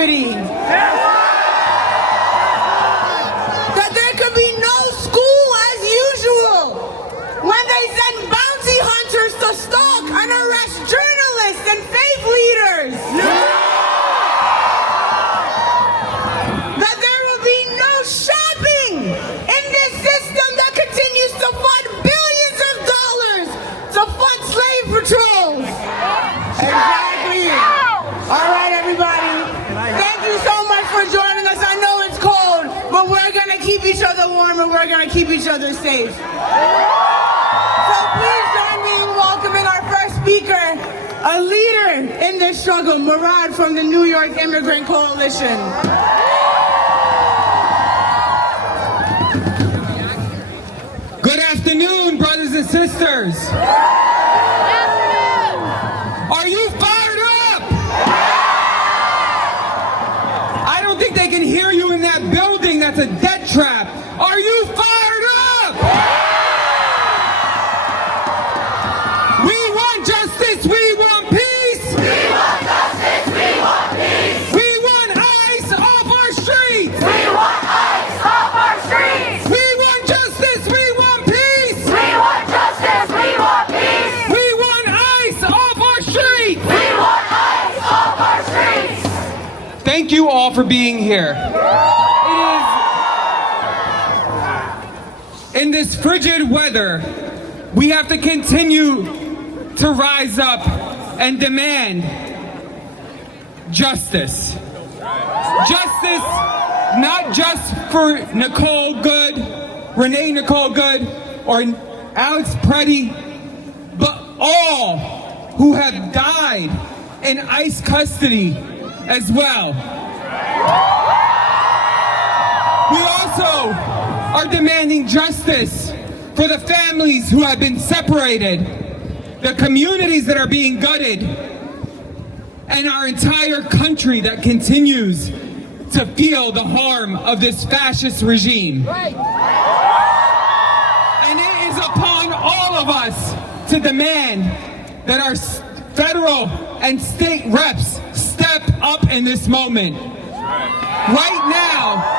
activity. That there could be no school as usual when they send bounty hunters to stalk and arrest journalists and faith leaders. That there will be no shopping in this system that continues to fund billions of dollars to fund slave patrols. Exactly. All right, everybody. Thank you so much for joining us. I know it's cold, but we're going to keep each other warm and we're going to keep each other safe. So please join me in welcoming our first speaker, a leader in this struggle, Murad from the New York Immigrant Coalition. Good afternoon, brothers and sisters. Are you fired up? I don't think they can hear you in that building. That's a death trap. Are you fired up? We want justice. We want peace. We want justice, we want peace. We want ICE off our streets. We want ICE off our streets. We want justice. We want peace. We want justice, we want peace. We want ICE off our streets. We want ICE off our streets. Thank you all for being here. In this frigid weather, we have to continue to rise up and demand justice. Justice, not just for Renee Nicole Good, or Alex Preddy, but all who have died in ICE custody as well. We also are demanding justice for the families who have been separated, the communities that are being gutted, and our entire country that continues to feel the harm of this fascist regime. And it is upon all of us to demand that our federal and state reps step up in this moment. Right now,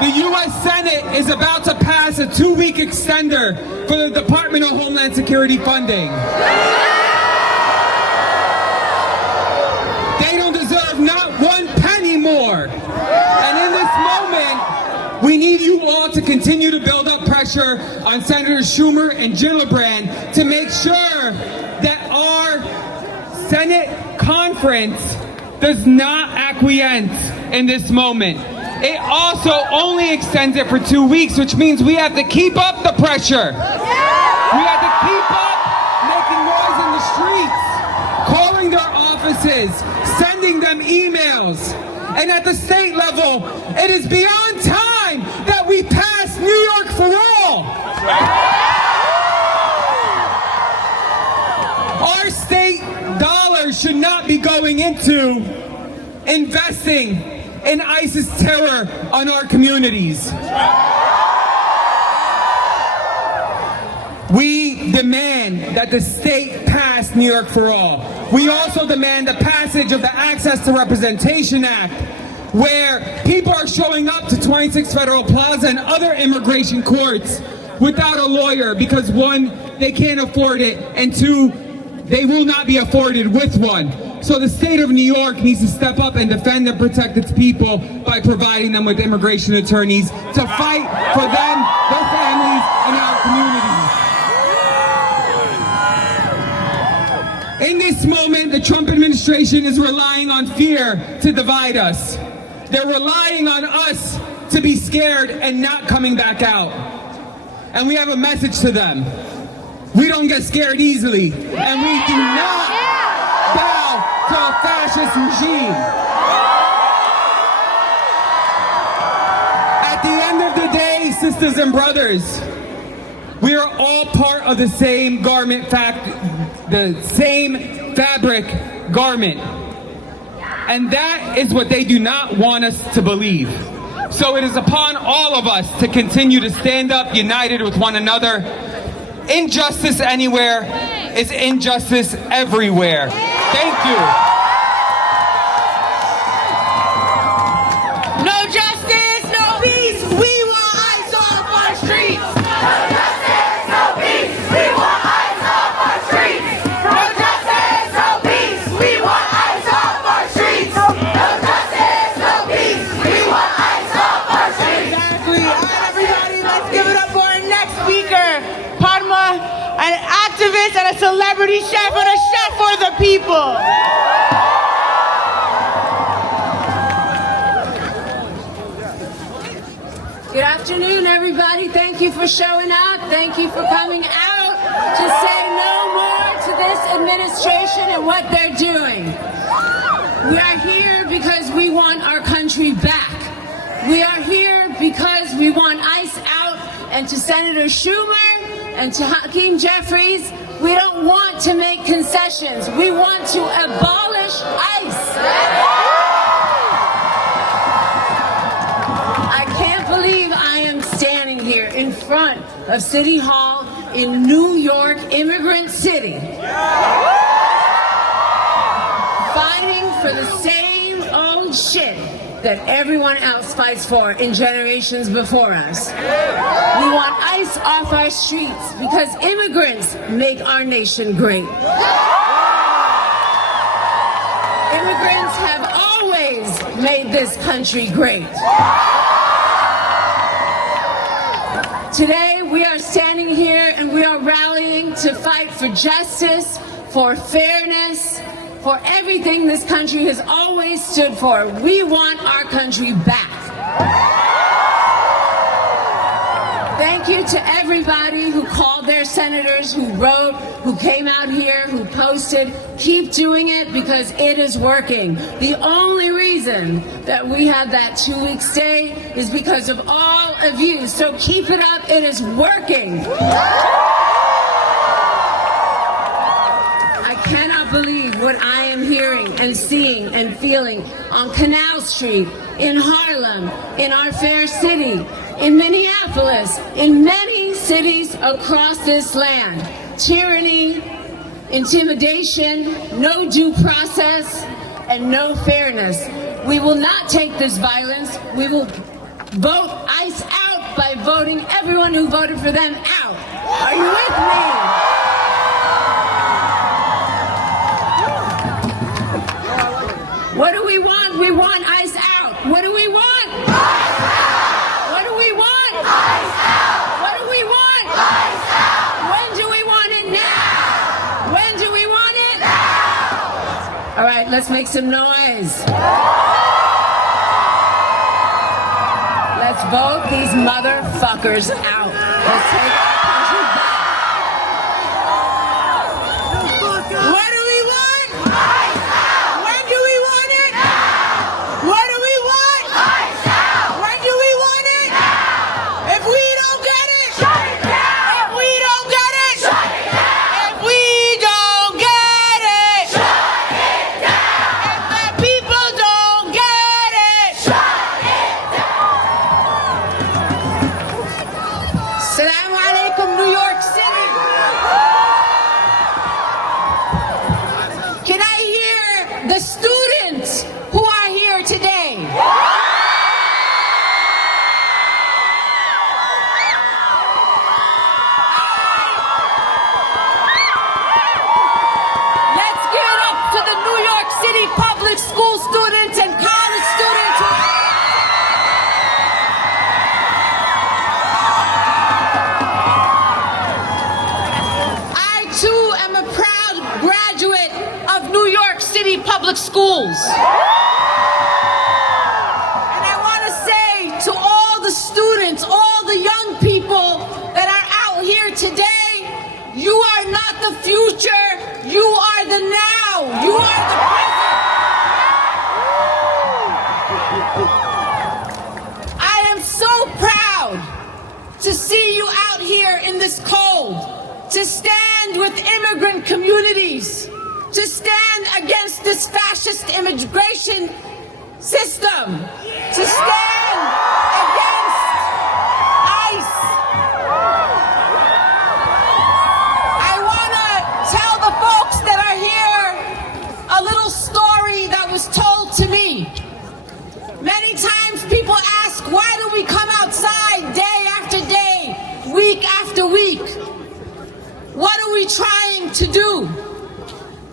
the U.S. Senate is about to pass a 2-week extender for the Department of Homeland Security funding. They don't deserve not one penny more. And in this moment, we need you all to continue to build up pressure on Senators Schumer and Gillibrand to make sure that our Senate conference does not acquiesce in this moment. It also only extends it for 2 weeks, which means we have to keep up the pressure. We have to keep up making noise in the streets, calling their offices, sending them emails. And at the state level, it is beyond time that we pass New York for all. Our state dollars should not be going into investing in ISIS terror on our communities. We demand that the state pass New York for all. We also demand the passage of the Access to Representation Act, where people are showing up to 26 Federal Plaza and other immigration courts without a lawyer because, one, they can't afford it, and two, they will not be afforded with one. So the state of New York needs to step up and defend and protect its people by providing them with immigration attorneys to fight for them, their families, and our communities. In this moment, the Trump administration is relying on fear to divide us. They're relying on us to be scared and not coming back out. And we have a message to them. We don't get scared easily, and we do not bow to a fascist regime. At the end of the day, sisters and brothers, we are all part of the same garment the same fabric garment. And that is what they do not want us to believe. So it is upon all of us to continue to stand up united with one another. Injustice anywhere is injustice everywhere. Thank you. an activist, and a celebrity chef, and a chef for the people. Good afternoon, everybody. Thank you for showing up. Thank you for coming out to say no more to this administration and what they're doing. We are here because we want our country back. We are here because we want ICE out, and to Senator Schumer and to Hakeem Jeffries, we don't want to make concessions. We want to abolish ICE. I can't believe I am standing here in front of City Hall in New York, Immigrant City, fighting for the same old shit that everyone else fights for in generations before us. We want ICE off our streets because immigrants make our nation great. Immigrants have always made this country great. Today, we are standing here and we are rallying to fight for justice, for fairness, for everything this country has always stood for. We want our country back. Thank you to everybody who called their senators, who wrote, who came out here, who posted. Keep doing it because it is working. The only reason that we have that 2-week stay is because of all of you. So keep it up. It is working. I cannot believe what I am hearing and seeing and feeling on Canal Street, in Harlem, in our fair city, in Minneapolis, in many cities across this land. Tyranny, intimidation, no due process, and no fairness. We will not take this violence. We will vote ICE out by voting everyone who voted for them out. Are you with me? What do we want? We want ICE out. What do we want? ICE out. What do we want? ICE out. What do we want? ICE out. When do we want it now? When do we want it? Now. All right, let's make some noise. Let's vote these motherfuckers out. Let's take our country back. What do we want? ICE out. When do we want it? Now. What do we want? ICE out. When do we want it? Now. If we don't get it, shut it down. If we don't get it, shut it down. If we don't get it, shut it down. If the people don't get it, shut it down. Assalamu alaikum, New York City. Can I hear the students who are here today? Let's give it up to the New York City public school students and college students who I too am a proud graduate of New York City public schools. And I want to say to all the students, all the young people that are out here today, you are not the future, you are the now, you are the present. I am so proud to see you out here in this cold, to stand with immigrant communities, to stand against this fascist immigration system, to stand against ICE. I want to tell the folks that are here a little story that was told to me. Many times people ask, why do we come outside day after day, week after week? What are we trying to do?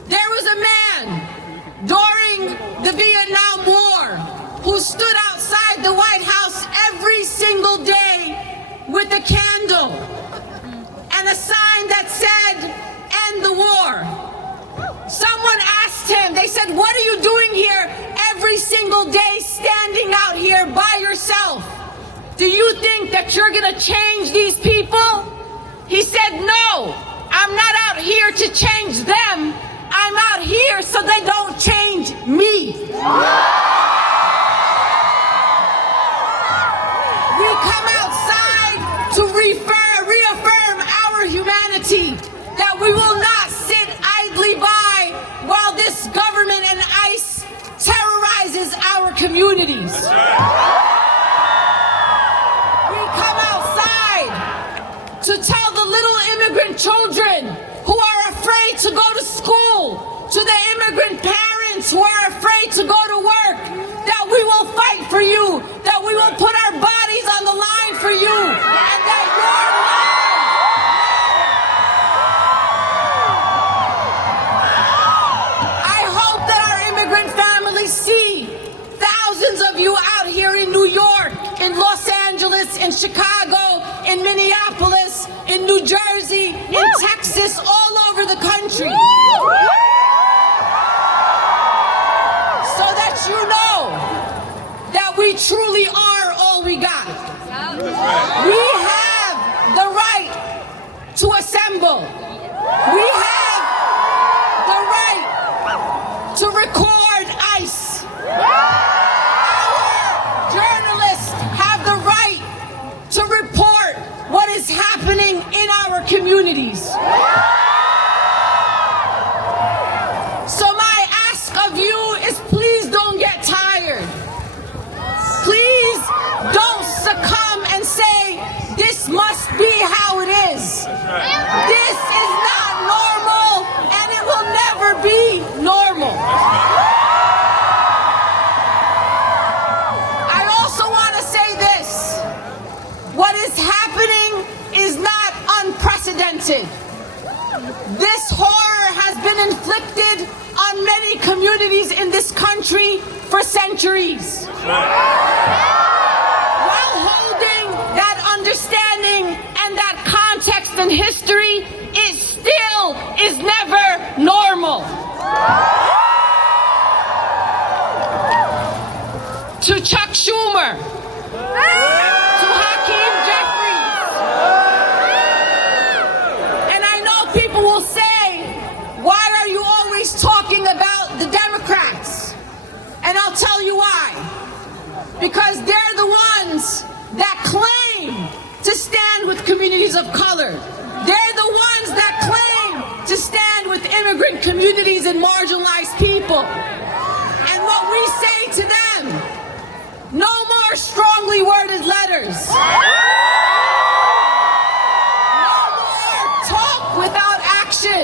There was a man during the Vietnam War who stood outside the White House every single day with a candle. and a sign that said, "End the war." Someone asked him, they said, "What are you doing here every single day, standing out here by yourself? Do you think that you're gonna change these people?" He said, "No, I'm not out here to change them. I'm out here so they don't change me." We come outside to reaffirm our humanity, that we will not sit idly by while this government and ICE terrorizes our communities. We come outside to tell the little immigrant children who are afraid to go to school, to the immigrant parents who are afraid to go to work, that we will fight for you, that we will put our bodies on the line for you, and that your I hope that our immigrant families see thousands of you out here in New York, in Los Angeles, in Chicago, in Minneapolis, in New Jersey, in Texas, all over the country. So that you know that we truly are all we got. We have the right to assemble. We have the right to record ICE. Our journalists have the right to report what is happening in our communities. So my ask of you is, please don't get tired. Please don't succumb and say, "This must be how it is." This is not normal, and it will never be normal. I also want to say this. What is happening is not unprecedented. This horror has been inflicted on many communities in this country for centuries. While holding that understanding and that context and history, it still is never normal. To Chuck Schumer, to Hakeem Jeffries, and I know people will say, "Why are you always talking about the Democrats?" And I'll tell you why. Because they're the ones that claim to stand with communities of color. They're the ones that claim to stand with immigrant communities and marginalized people. And what we say to them, no more strongly worded letters. No more talk without action.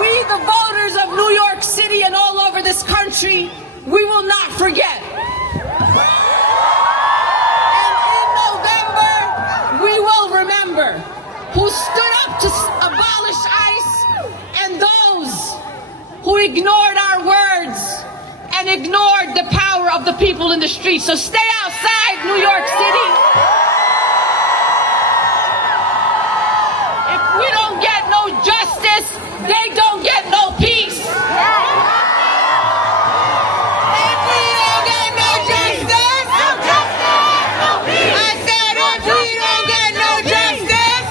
We, the voters of New York City and all over this country, we will not forget. And in November, we will remember who stood up to abolish ICE and those who ignored our words and ignored the power of the people in the streets. So stay outside, New York City. If we don't get no justice, they don't get no peace. If we don't get no justice, No justice, no peace. I said if we don't get no justice,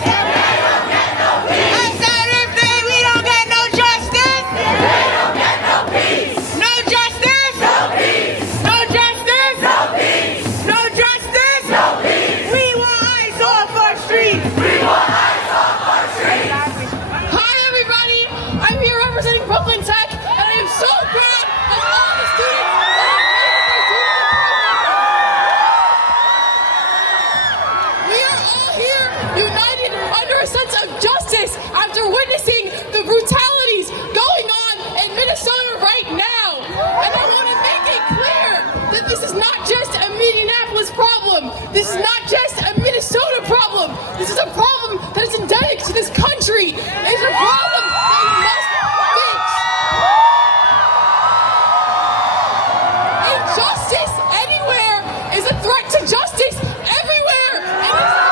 They don't get no peace. I said if we don't get no justice, They don't get no peace. no justice, No peace. no justice, No peace. no justice. No peace. We want ICE off our streets. We want ICE off our streets. Hi everybody, I'm here representing Brooklyn Tech, and I am so proud of all the students that have made it their dream to come. We are all here united under a sense of justice after witnessing the brutalities going on in Minnesota right now. And I want to make it clear that this is not just a Minneapolis problem. This is not just a Minnesota problem. This is a problem that is endemic to this country. It's a problem that we must fix. Injustice anywhere is a threat to justice everywhere. And it's a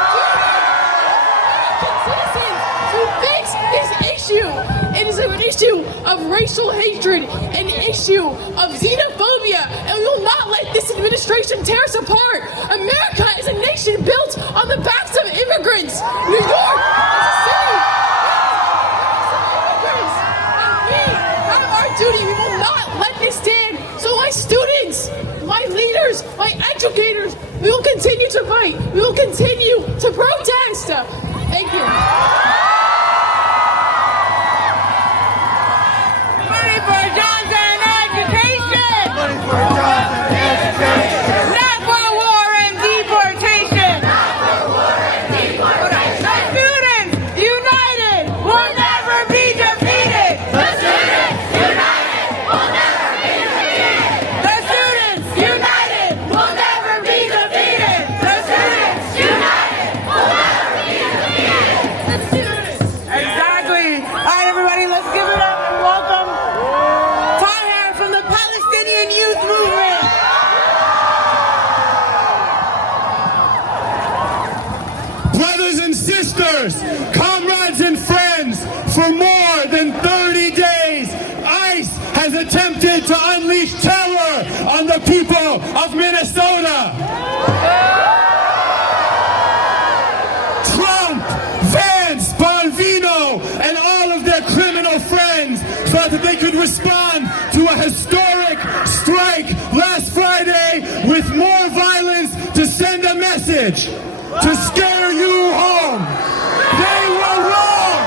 hatred, an issue of xenophobia, and we will not let this administration tear us apart. America is a nation built on the backs of immigrants. New York is a city of immigrants. And we have our duty. We will not let this stand. So my students, my leaders, my educators, we will continue to fight. We will continue to protest. Thank you. Money for Johnson education! Money for Johnson education! Not for war and deportation! Not for war and deportation. The students united will never be defeated! The students united will never be defeated. The students united Will never be defeated. The students united will never be defeated. Exactly. All right, everybody, let's give it up and welcome Tahir from the Palestinian Youth Movement. Brothers and sisters, comrades and friends, for more than 30 days, ICE has attempted to unleash terror on the people of Minnesota. Trump, Vance, Bonvino, and all of their criminal friends thought that they could respond to a historic strike last Friday with more violence to send a message, to scare you home. They were wrong.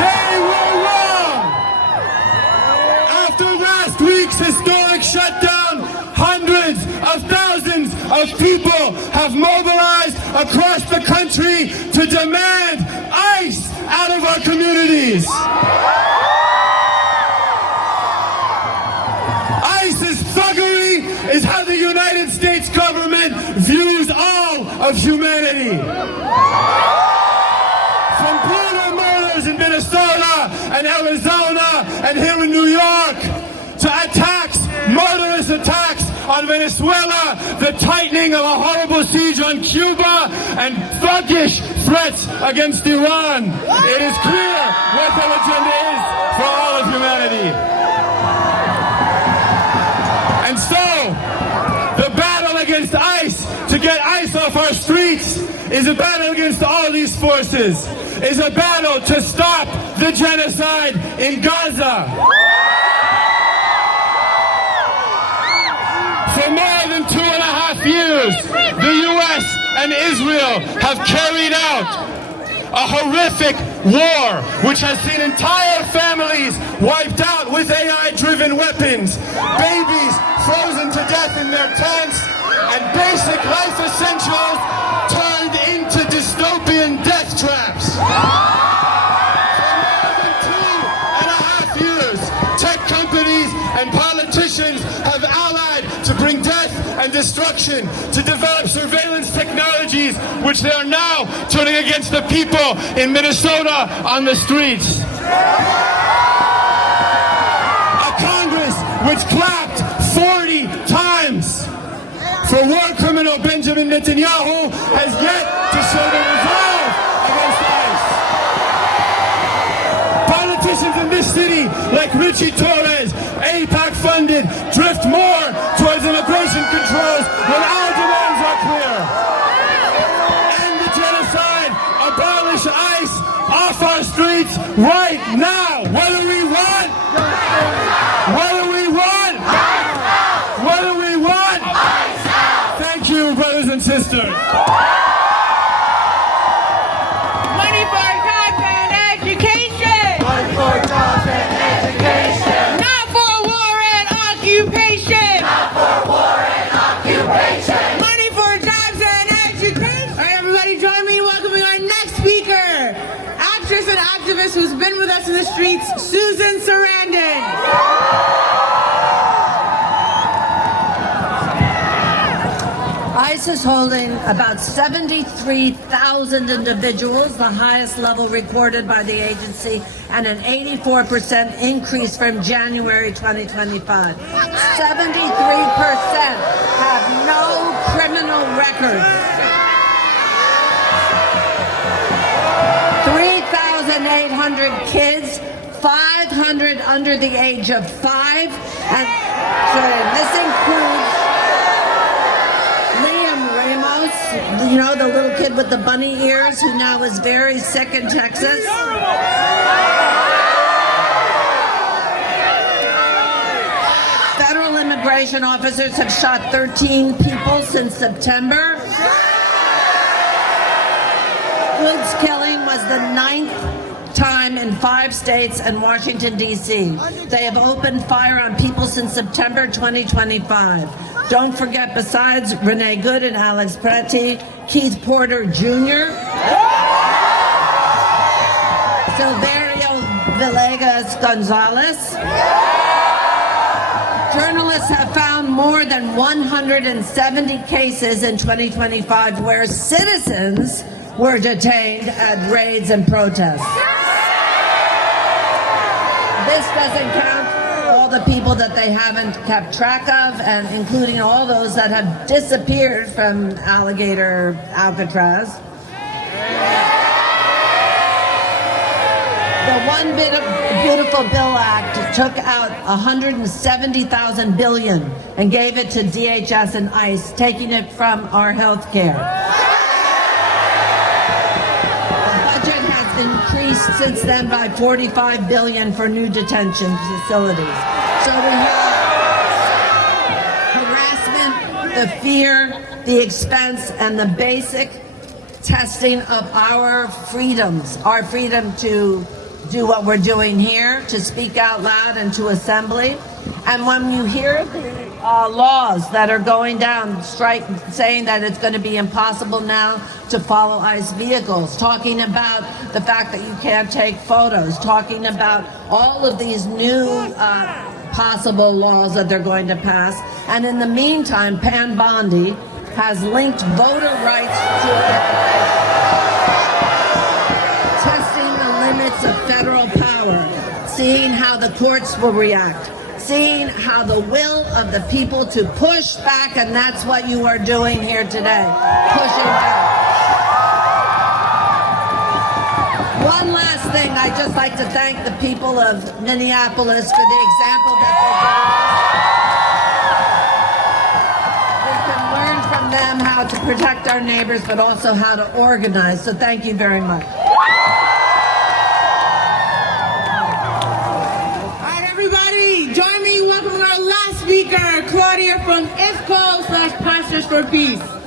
They were wrong. After last week's historic shutdown, hundreds of thousands of people have mobilized across the country to demand ICE out of our communities. ICE's thuggery is how the United States government views all of humanity. From brutal murders in Minnesota and Arizona and here in New York, to attacks, murderous attacks on Venezuela, the tightening of a horrible siege on Cuba, and thuggish threats against Iran. It is clear what their agenda is for all of humanity. And so, the battle against ICE, to get ICE off our streets, is a battle against all these forces, is a battle to stop the genocide in Gaza. For more than 2.5 years, the U.S. and Israel have carried out a horrific war which has seen entire families wiped out with AI-driven weapons, babies frozen to death in their tents, and basic life essentials turned into dystopian death traps. For more than 2.5 years, tech companies and politicians have allied to bring death and destruction, to develop surveillance technologies which they are now turning against the people in Minnesota on the streets. A Congress which clapped 40 times for war criminal Benjamin Netanyahu has yet to show the resolve against ICE. Politicians in this city, like Richie Torres, AIPAC funded, drift more towards immigration controls when our demands are clear. End the genocide, abolish ICE off our streets right now. What do we want? What do we want? What do we want? Thank you, brothers and sisters. Money for Johnson education! Money for Johnson education! Not for war and occupation! Not for war and occupation. Money for jobs and education! All right, everybody, join me in welcoming our next speaker, actress and activist who's been with us in the streets, Susan Sarandon. ICE is holding about 73,000 individuals, the highest level recorded by the agency, and an 84% increase from January 2025. 73% have no criminal records. 3,800 kids, 500 under the age of 5, and this includes Liam Ramos, you know, the little kid with the bunny ears who now is very sick in Texas. Federal immigration officers have shot 13 people since September. Woods killing was the 9th time in 5 states and Washington, D.C. They have opened fire on people since September 2025. Don't forget, besides Renee Good and Alex Preti, Keith Porter Jr., Silverio Villegas Gonzalez. Journalists have found more than 170 cases in 2025 where citizens were detained at raids and protests. This doesn't count all the people that they haven't kept track of, and including all those that have disappeared from Alligator Alcatraz. The One Beautiful Bill Act took out $170,000 billion and gave it to DHS and ICE, taking it from our health care. Increased since then by $45 billion for new detention facilities. So we have harassment, the fear, the expense, and the basic testing of our freedoms, our freedom to do what we're doing here, to speak out loud and to assembly. And when you hear the laws that are going down, saying that it's going to be impossible now to follow ICE vehicles, talking about the fact that you can't take photos, talking about all of these new possible laws that they're going to pass. And in the meantime, Pam Bondi has linked voter rights to testing the limits of federal power, seeing how the courts will react, seeing how the will of the people to push back, and that's what you are doing here today, pushing back. One last thing, I'd just like to thank the people of Minneapolis for the example that they're giving us. We can learn from them how to protect our neighbors, but also how to organize, so thank you very much. Speaker Claudia from IFCO/Pastors for Peace. When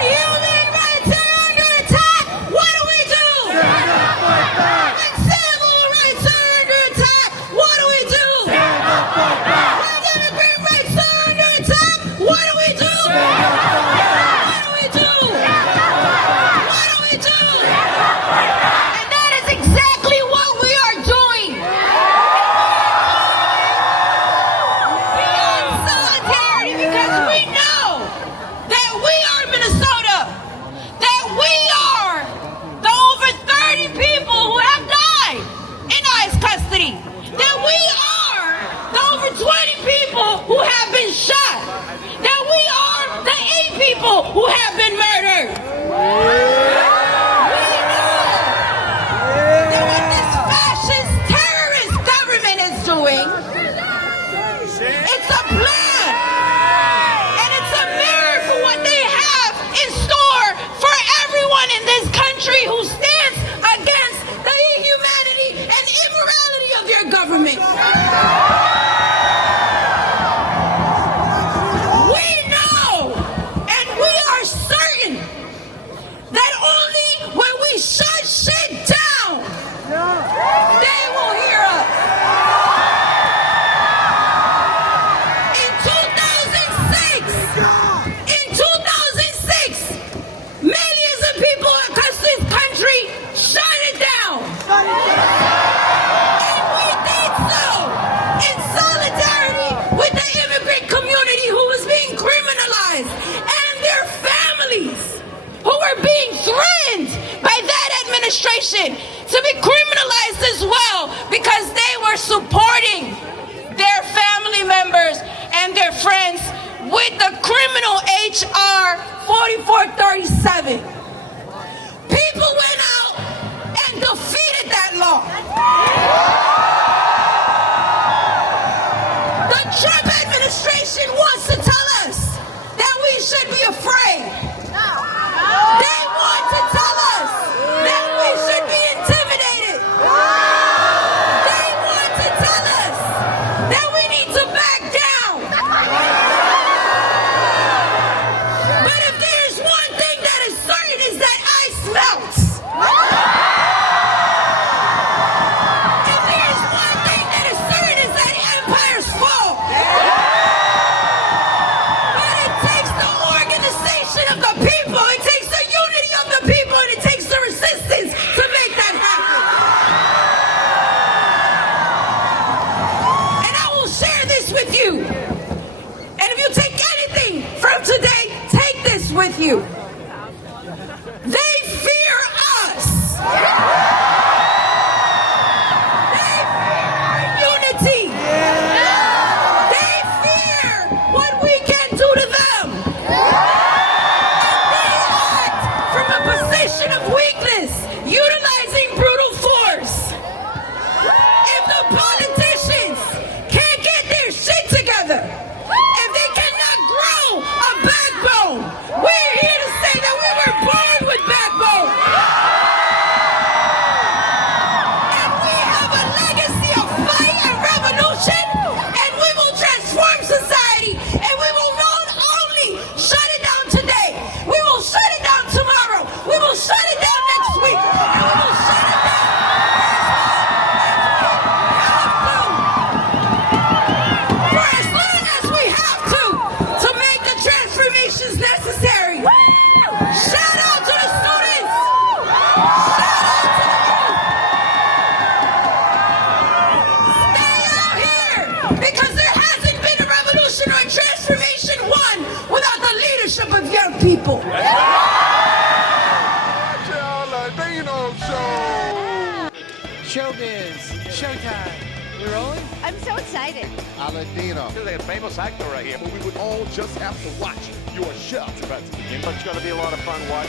human rights are under attack, what do we do? When civil rights are under attack, what do we do? When immigrant rights are under attack, what do we do? What do we do? What do we do? And that is exactly what we are doing. Who have been murdered. We know that what this fascist terrorist government is doing, it's a plan, and it's a mirror for what they have in store for everyone in this country who stands against the inhumanity and immorality of your government. should be afraid. They want to tell us that we should be intimidated. They want to tell us that we need to back down. But if there's one thing that is certain is that ice melts. If there's one thing that is certain is that empires fall. But it takes the organization of the people, it takes the unity of the people, and it takes the resistance to make that happen. And I will share this with you. And if you take anything from today, take this with you. They fear us. They fear our unity. They fear what we can do to them. And they act from a position of weakness, utilizing brutal force. If the politicians can't get their shit together, if they cannot grow a backbone, we're here to say that we were born with backbone. And we have a legacy of fight and revolution, and we will transform society, and we will not only shut it down today, we will shut it down tomorrow, we will shut it down next week, and we will shut it down for as long as we have to make the transformations necessary. Shout out to the students! Shout out to the youth! Stay out here! Because there hasn't been a revolution or a transformation won without the leadership of young people. ALADINO show. Showbiz, showtime. We rolling? I'm so excited. ALADINO. There's a famous actor right here, but we would all just have to watch your show. It's about to begin, but it's going to be a lot of fun watching.